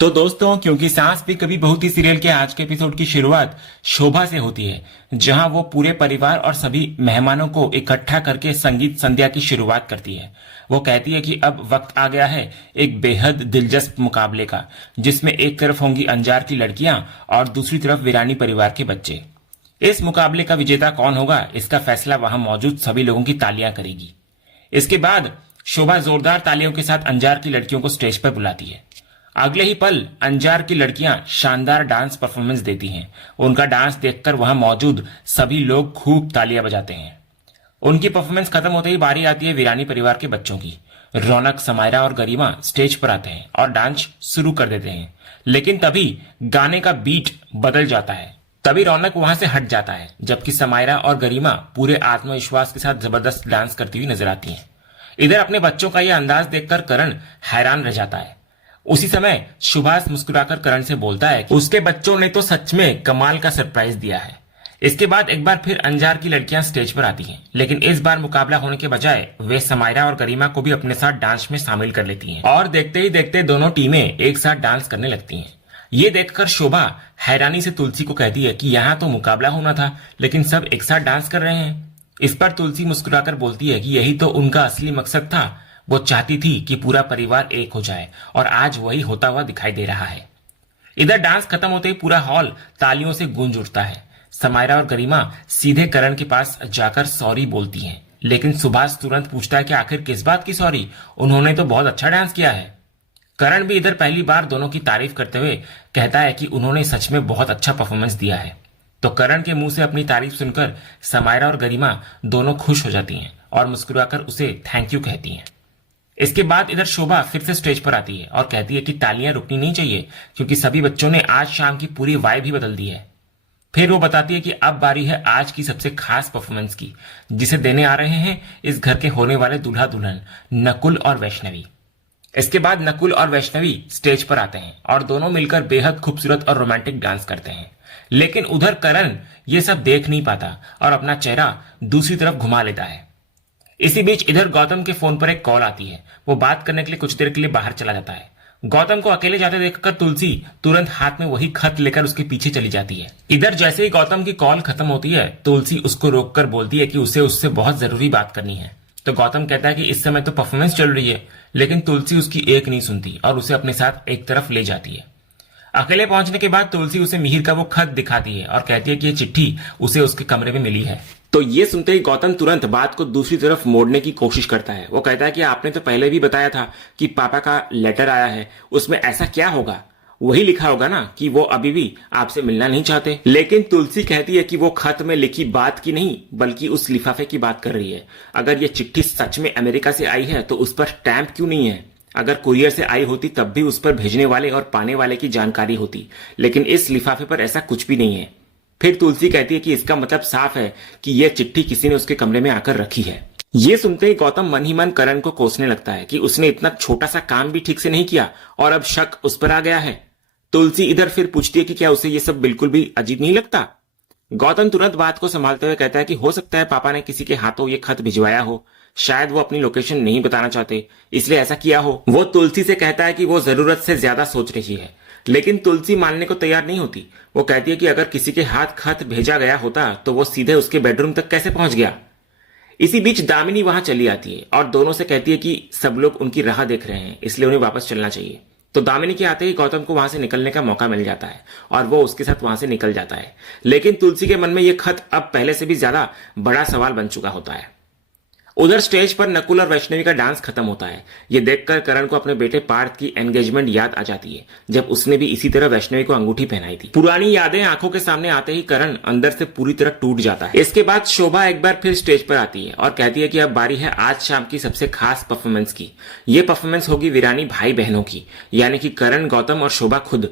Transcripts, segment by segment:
तो दोस्तों, क्योंकि सास भी कभी बहू थी सीरियल के आज के एपिसोड की शुरुआत शोभा से होती है, जहां वो पूरे परिवार और सभी मेहमानों को इकट्ठा करके संगीत संध्या की शुरुआत करती है। वो कहती है कि अब वक्त आ गया है एक बेहद दिलचस्प मुकाबले का, जिसमें एक तरफ होंगी अंजार की लड़कियां और दूसरी तरफ वीरानी परिवार के बच्चे। इस मुकाबले का विजेता कौन होगा, इसका फैसला वहां मौजूद सभी लोगों की तालियां करेगी। इसके बाद शोभा जोरदार तालियों के साथ अंजार की लड़कियों को स्टेज पर बुलाती है। अगले ही पल अंजार की लड़कियां शानदार डांस परफॉर्मेंस देती हैं। उनका डांस देखकर वहां मौजूद सभी लोग खूब तालियां बजाते हैं। उनकी परफॉर्मेंस खत्म होते ही बारी आती है वीरानी परिवार के बच्चों की। रौनक, समायरा और गरिमा स्टेज पर आते हैं और डांस शुरू कर देते हैं, लेकिन तभी गाने का बीट बदल जाता है। तभी रौनक वहां से हट जाता है, जबकि समायरा और गरिमा पूरे आत्मविश्वास के साथ जबरदस्त डांस करती हुई नजर आती हैं। इधर अपने बच्चों का यह अंदाज देखकर करण हैरान रह जाता है। उसी समय सुभाष मुस्कुराकर करण से बोलता है कि उसके बच्चों ने तो सच में कमाल का सरप्राइज दिया है। इसके बाद एक बार फिर अंजार की लड़कियां स्टेज पर आती हैं, लेकिन इस बार मुकाबला होने के बजाय वे समायरा और गरिमा को भी अपने साथ डांस में शामिल कर लेती हैं और देखते ही देखते दोनों टीमें एक साथ डांस करने लगती हैं। ये देखकर शोभा हैरानी से तुलसी को कहती है कि यहाँ तो मुकाबला होना था, लेकिन सब एक साथ डांस कर रहे हैं। इस पर तुलसी मुस्कुराकर बोलती है कि यही तो उनका असली मकसद था। वो चाहती थी कि पूरा परिवार एक हो जाए और आज वही होता हुआ दिखाई दे रहा है। इधर डांस खत्म होते ही पूरा हॉल तालियों से गूंज उठता है। समायरा और गरिमा सीधे करण के पास जाकर सॉरी बोलती हैं, लेकिन सुभाष तुरंत पूछता है कि आखिर किस बात की सॉरी, उन्होंने तो बहुत अच्छा डांस किया है। करण भी इधर पहली बार दोनों की तारीफ करते हुए कहता है कि उन्होंने सच में बहुत अच्छा परफॉर्मेंस दिया है। तो करण के मुंह से अपनी तारीफ सुनकर समायरा और गरिमा दोनों खुश हो जाती हैं और मुस्कुराकर उसे थैंक यू कहती हैं। इसके बाद इधर शोभा फिर से स्टेज पर आती है और कहती है कि तालियां रुकनी नहीं चाहिए, क्योंकि सभी बच्चों ने आज शाम की पूरी वाइब ही बदल दी है। फिर वो बताती है कि अब बारी है आज की सबसे खास परफॉर्मेंस की, जिसे देने आ रहे हैं इस घर के होने वाले दूल्हा दुल्हन नकुल और वैष्णवी। इसके बाद नकुल और वैष्णवी स्टेज पर आते हैं और दोनों मिलकर बेहद खूबसूरत और रोमांटिक डांस करते हैं। लेकिन उधर करण ये सब देख नहीं पाता और अपना चेहरा दूसरी तरफ घुमा लेता है। इसी बीच इधर गौतम के फोन पर एक कॉल आती है। वो बात करने के लिए कुछ देर के लिए बाहर चला जाता है। गौतम को अकेले जाते देखकर तुलसी तुरंत हाथ में वही खत लेकर उसके पीछे चली जाती है। इधर जैसे ही गौतम की कॉल खत्म होती है, तुलसी उसको रोककर बोलती है कि उसे उससे बहुत जरूरी बात करनी है। तो गौतम कहता है कि इस समय तो परफॉर्मेंस चल रही है, लेकिन तुलसी उसकी एक नहीं सुनती और उसे अपने साथ एक तरफ ले जाती है। अकेले पहुंचने के बाद तुलसी उसे मिहिर का वो खत दिखाती है और कहती है कि ये चिट्ठी उसे उसके कमरे में मिली है। तो ये सुनते ही गौतम तुरंत बात को दूसरी तरफ मोड़ने की कोशिश करता है। वो कहता है कि आपने तो पहले भी बताया था कि पापा का लेटर आया है, उसमें ऐसा क्या होगा, वही लिखा होगा ना कि वो अभी भी आपसे मिलना नहीं चाहते। लेकिन तुलसी कहती है कि वो खत में लिखी बात की नहीं, बल्कि उस लिफाफे की बात कर रही है। अगर ये चिट्ठी सच में अमेरिका से आई है तो उस पर स्टैंप क्यों नहीं है? अगर कुरियर से आई होती तब भी उस पर भेजने वाले और पाने वाले की जानकारी होती, लेकिन इस लिफाफे पर ऐसा कुछ भी नहीं है। फिर तुलसी कहती है कि इसका मतलब साफ है कि यह चिट्ठी किसी ने उसके कमरे में आकर रखी है। ये सुनते ही गौतम मन ही मन करण को कोसने लगता है कि उसने इतना छोटा सा काम भी ठीक से नहीं किया और अब शक उस पर आ गया है। तुलसी इधर फिर पूछती है कि क्या उसे ये सब बिल्कुल भी अजीब नहीं लगता? गौतम तुरंत बात को संभालते हुए कहता है कि हो सकता है पापा ने किसी के हाथों ये खत भिजवाया हो, शायद वो अपनी लोकेशन नहीं बताना चाहते, इसलिए ऐसा किया हो। वो तुलसी से कहता है कि वो जरूरत से ज्यादा सोच रही है, लेकिन तुलसी मानने को तैयार नहीं होती। वो कहती है कि अगर किसी के हाथ खत भेजा गया होता तो वो सीधे उसके बेडरूम तक कैसे पहुंच गया। इसी बीच दामिनी वहां चली आती है और दोनों से कहती है कि सब लोग उनकी राह देख रहे हैं, इसलिए उन्हें वापस चलना चाहिए। तो दामिनी के आते ही गौतम को वहां से निकलने का मौका मिल जाता है और वो उसके साथ वहां से निकल जाता है। लेकिन तुलसी के मन में यह खत अब पहले से भी ज्यादा बड़ा सवाल बन चुका होता है। उधर स्टेज पर नकुल और वैष्णवी का डांस खत्म होता है। ये देखकर करण को अपने बेटे पार्थ की एंगेजमेंट याद आ जाती है, जब उसने भी इसी तरह वैष्णवी को अंगूठी पहनाई थी। पुरानी यादें आंखों के सामने आते ही करण अंदर से पूरी तरह टूट जाता है। इसके बाद शोभा एक बार फिर स्टेज पर आती है और कहती है कि अब बारी है आज शाम की सबसे खास परफॉर्मेंस की। ये परफॉर्मेंस होगी वीरानी भाई बहनों की, यानी कि करण, गौतम और शोभा खुद।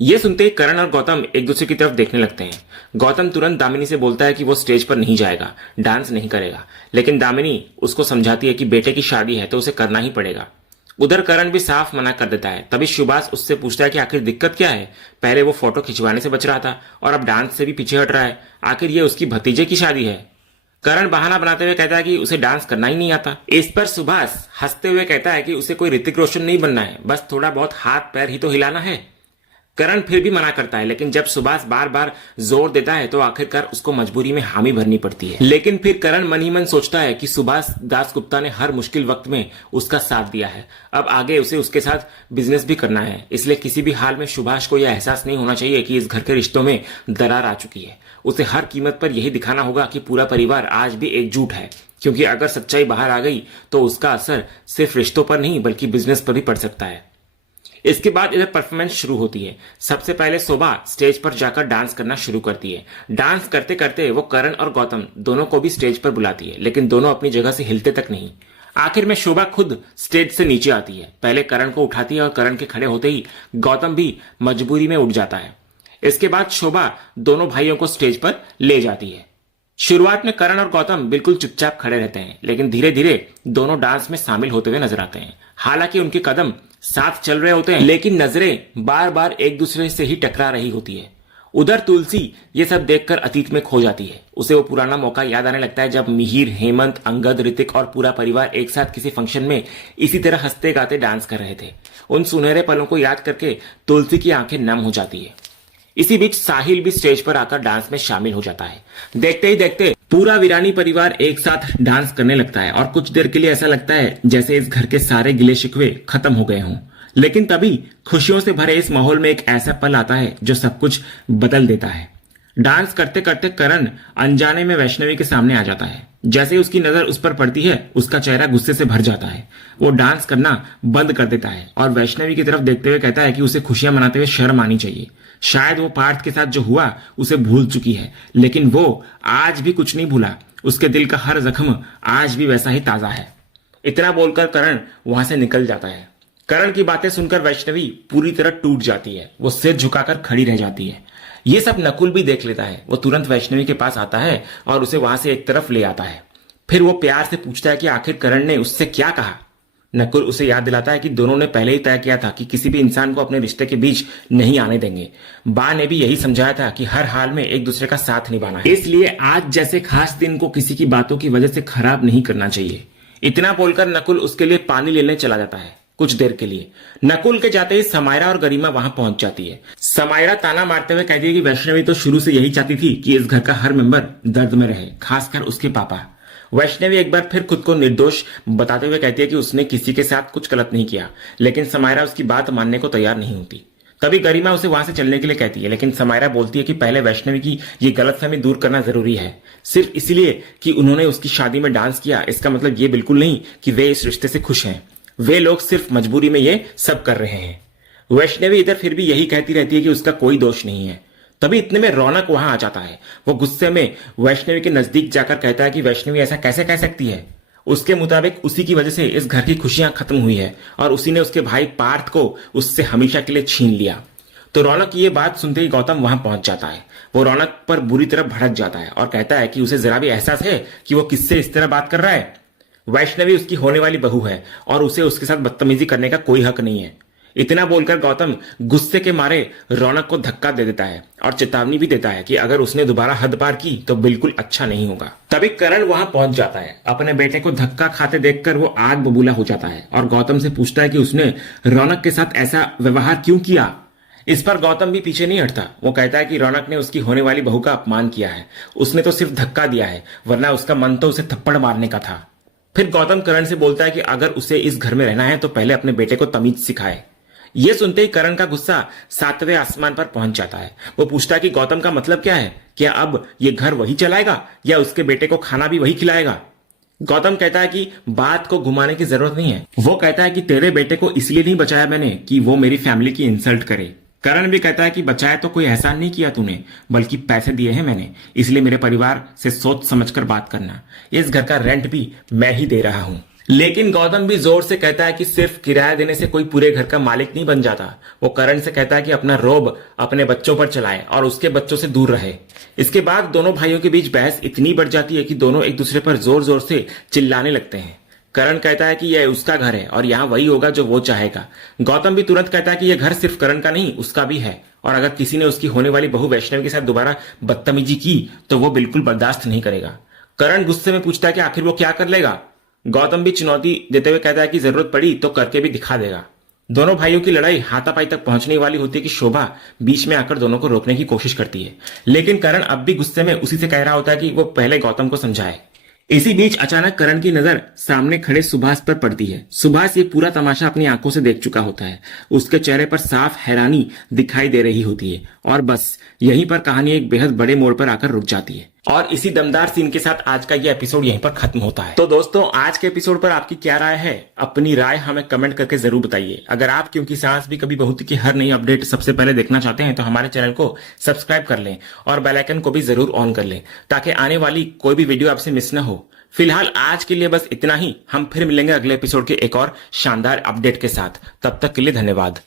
ये सुनते ही करण और गौतम एक दूसरे की तरफ देखने लगते हैं। गौतम तुरंत दामिनी से बोलता है कि वो स्टेज पर नहीं जाएगा, डांस नहीं करेगा, लेकिन दामिनी उसको समझाती है कि बेटे की शादी है तो उसे करना ही पड़ेगा। उधर करण भी साफ मना कर देता है। तभी सुभाष उससे पूछता है कि आखिर दिक्कत क्या है? पहले वो फोटो खिंचवाने से बच रहा था और अब डांस से भी पीछे हट रहा है। आखिर ये उसकी भतीजे की शादी है। करण बहाना बनाते हुए कहता है कि उसे डांस करना ही नहीं आता। इस पर सुभाष हंसते हुए कहता है कि उसे कोई ऋतिक रोशन नहीं बनना है, बस थोड़ा बहुत हाथ पैर ही तो हिलाना है। करण फिर भी मना करता है, लेकिन जब सुभाष बार बार जोर देता है तो आखिरकार उसको मजबूरी में हामी भरनी पड़ती है। लेकिन फिर करण मन ही मन सोचता है कि सुभाष दासगुप्ता ने हर मुश्किल वक्त में उसका साथ दिया है, अब आगे उसे उसके साथ बिजनेस भी करना है, इसलिए किसी भी हाल में सुभाष को यह एहसास नहीं होना चाहिए कि इस घर के रिश्तों में दरार आ चुकी है। उसे हर कीमत पर यही दिखाना होगा कि पूरा परिवार आज भी एकजुट है, क्योंकि अगर सच्चाई बाहर आ गई तो उसका असर सिर्फ रिश्तों पर नहीं बल्कि बिजनेस पर भी पड़ सकता है। इसके बाद इधर परफॉर्मेंस शुरू होती है। सबसे पहले शोभा स्टेज पर जाकर डांस करना शुरू करती है। डांस करते करते वो करण और गौतम दोनों को भी स्टेज पर बुलाती है, लेकिन दोनों अपनी जगह से हिलते तक नहीं। आखिर में शोभा खुद स्टेज से नीचे आती है, पहले करण को उठाती है और करण के खड़े होते ही गौतम भी मजबूरी में उठ जाता है। इसके बाद शोभा दोनों भाइयों को स्टेज पर ले जाती है। शुरुआत में करण और गौतम बिल्कुल चुपचाप खड़े रहते हैं, लेकिन धीरे धीरे दोनों डांस में शामिल होते हुए नजर आते हैं। हालांकि उनके कदम साथ चल रहे होते हैं, लेकिन नजरें बार बार एक दूसरे से ही टकरा रही होती है। उधर तुलसी ये सब देखकर अतीत में खो जाती है। उसे वो पुराना मौका याद आने लगता है जब मिहिर, हेमंत, अंगद, ऋतिक और पूरा परिवार एक साथ किसी फंक्शन में इसी तरह हंसते गाते डांस कर रहे थे। उन सुनहरे पलों को याद करके तुलसी की आंखें नम हो जाती है। इसी बीच साहिल भी स्टेज पर आकर डांस में शामिल हो जाता है। देखते ही देखते पूरा वीरानी परिवार एक साथ डांस करने लगता है और कुछ देर के लिए ऐसा लगता है जैसे इस घर के सारे गिले शिकवे खत्म हो गए हों। लेकिन तभी खुशियों से भरे इस माहौल में एक ऐसा पल आता है जो सब कुछ बदल देता है। डांस करते करते करण अनजाने में वैष्णवी के सामने आ जाता है। जैसे ही उसकी नजर उस पर पड़ती है, उसका चेहरा गुस्से से भर जाता है। वो डांस करना बंद कर देता है और वैष्णवी की तरफ देखते हुए कहता है कि उसे खुशियां मनाते हुए शर्म आनी चाहिए। शायद वो पार्थ के साथ जो हुआ उसे भूल चुकी है, लेकिन वो आज भी कुछ नहीं भूला। उसके दिल का हर जख्म आज भी वैसा ही ताजा है। इतना बोलकर करण वहां से निकल जाता है। करण की बातें सुनकर वैष्णवी पूरी तरह टूट जाती है। वो सिर झुकाकर खड़ी रह जाती है। ये सब नकुल भी देख लेता है। वो तुरंत वैष्णवी के पास आता है और उसे वहां से एक तरफ ले आता है। फिर वो प्यार से पूछता है कि आखिर करण ने उससे क्या कहा। नकुल उसे याद दिलाता है कि दोनों ने पहले ही तय किया था कि किसी भी इंसान को अपने रिश्ते के बीच नहीं आने देंगे। बा ने भी यही समझाया था कि हर हाल में एक दूसरे का साथ निभाना है, इसलिए आज जैसे खास दिन को किसी की बातों की वजह से खराब नहीं करना चाहिए। इतना बोलकर नकुल उसके लिए पानी लेने चला जाता है। कुछ देर के लिए नकुल के जाते ही समायरा और गरिमा वहां पहुंच जाती है। समायरा ताना मारते हुए कहती है कि वैष्णवी तो शुरू से यही चाहती थी कि इस घर का हर मेंबर दर्द में रहे, खासकर उसके पापा। वैष्णवी एक बार फिर खुद को निर्दोष बताते हुए कहती है कि उसने किसी के साथ कुछ गलत नहीं किया, लेकिन समायरा उसकी बात मानने को तैयार नहीं होती। तभी गरिमा उसे वहां से चलने के लिए कहती है, लेकिन समायरा बोलती है कि पहले वैष्णवी की ये गलतफहमी दूर करना जरूरी है। सिर्फ इसलिए कि उन्होंने उसकी शादी में डांस किया, इसका मतलब ये बिल्कुल नहीं कि वे इस रिश्ते से खुश हैं। वे लोग सिर्फ मजबूरी में ये सब कर रहे हैं। वैष्णवी इधर फिर भी यही कहती रहती है कि उसका कोई दोष नहीं है। तभी इतने में रौनक वहां आ जाता है। वो गुस्से में वैष्णवी के नजदीक जाकर कहता है कि वैष्णवी ऐसा कैसे कह सकती है। उसके मुताबिक उसी की वजह से इस घर की खुशियां खत्म हुई है और उसी ने उसके भाई पार्थ को उससे हमेशा के लिए छीन लिया। तो रौनक ये बात सुनते ही गौतम वहां पहुंच जाता है। वो रौनक पर बुरी तरह भड़क जाता है और कहता है कि उसे जरा भी एहसास है कि वो किससे इस तरह बात कर रहा है। वैष्णवी उसकी होने वाली बहू है और उसे उसके साथ बदतमीजी करने का कोई हक नहीं है। इतना बोलकर गौतम गुस्से के मारे रौनक को धक्का दे देता है और चेतावनी भी देता है कि अगर उसने दोबारा हद पार की तो बिल्कुल अच्छा नहीं होगा। तभी करण वहां पहुंच जाता है। अपने बेटे को धक्का खाते देखकर वो आग बबूला हो जाता है और गौतम से पूछता है कि उसने रौनक के साथ ऐसा व्यवहार क्यों किया। इस पर गौतम भी पीछे नहीं हटता। वो कहता है कि रौनक ने उसकी होने वाली बहू का अपमान किया है। उसने तो सिर्फ धक्का दिया है, वरना उसका मन तो उसे थप्पड़ मारने का था। फिर गौतम करण से बोलता है कि अगर उसे इस घर में रहना है तो पहले अपने बेटे को तमीज सिखाए। यह सुनते ही करण का गुस्सा 7वें आसमान पर पहुंच जाता है। वो पूछता है कि गौतम का मतलब क्या है, क्या अब ये घर वही चलाएगा या उसके बेटे को खाना भी वही खिलाएगा। गौतम कहता है कि बात को घुमाने की जरूरत नहीं है। वो कहता है कि तेरे बेटे को इसलिए नहीं बचाया मैंने कि वो मेरी फैमिली की इंसल्ट करे। करण भी कहता है कि बचाया तो कोई एहसान नहीं किया तूने, बल्कि पैसे दिए हैं मैंने, इसलिए मेरे परिवार से सोच समझकर बात करना। इस घर का रेंट भी मैं ही दे रहा हूं। लेकिन गौतम भी जोर से कहता है कि सिर्फ किराया देने से कोई पूरे घर का मालिक नहीं बन जाता। वो करण से कहता है कि अपना रोब अपने बच्चों पर चलाए और उसके बच्चों से दूर रहे। इसके बाद दोनों भाइयों के बीच बहस इतनी बढ़ जाती है कि दोनों एक दूसरे पर जोर जोर से चिल्लाने लगते हैं। करण कहता है कि यह उसका घर है और यहाँ वही होगा जो वो चाहेगा। गौतम भी तुरंत कहता है कि यह घर सिर्फ करण का नहीं, उसका भी है, और अगर किसी ने उसकी होने वाली बहू वैष्णवी के साथ दोबारा बदतमीजी की तो वो बिल्कुल बर्दाश्त नहीं करेगा। करण गुस्से में पूछता है कि आखिर वो क्या कर लेगा। गौतम भी चुनौती देते हुए कहता है कि जरूरत पड़ी तो करके भी दिखा देगा। दोनों भाइयों की लड़ाई हाथापाई तक पहुंचने वाली होती है कि शोभा बीच में आकर दोनों को रोकने की कोशिश करती है, लेकिन करण अब भी गुस्से में उसी से कह रहा होता है कि वो पहले गौतम को समझाए। इसी बीच अचानक करण की नजर सामने खड़े सुभाष पर पड़ती है। सुभाष ये पूरा तमाशा अपनी आंखों से देख चुका होता है। उसके चेहरे पर साफ हैरानी दिखाई दे रही होती है और बस यहीं पर कहानी एक बेहद बड़े मोड़ पर आकर रुक जाती है और इसी दमदार सीन के साथ आज का ये एपिसोड यहीं पर खत्म होता है। तो दोस्तों, आज के एपिसोड पर आपकी क्या राय है? अपनी राय हमें कमेंट करके जरूर बताइए। अगर आप क्योंकि सास भी कभी बहू थी की हर नई अपडेट सबसे पहले देखना चाहते हैं तो हमारे चैनल को सब्सक्राइब कर लें और बेल आइकन को भी जरूर ऑन कर लें ताकि आने वाली कोई भी वीडियो आपसे मिस ना हो। फिलहाल आज के लिए बस इतना ही। हम फिर मिलेंगे अगले एपिसोड के एक और शानदार अपडेट के साथ। तब तक के लिए धन्यवाद।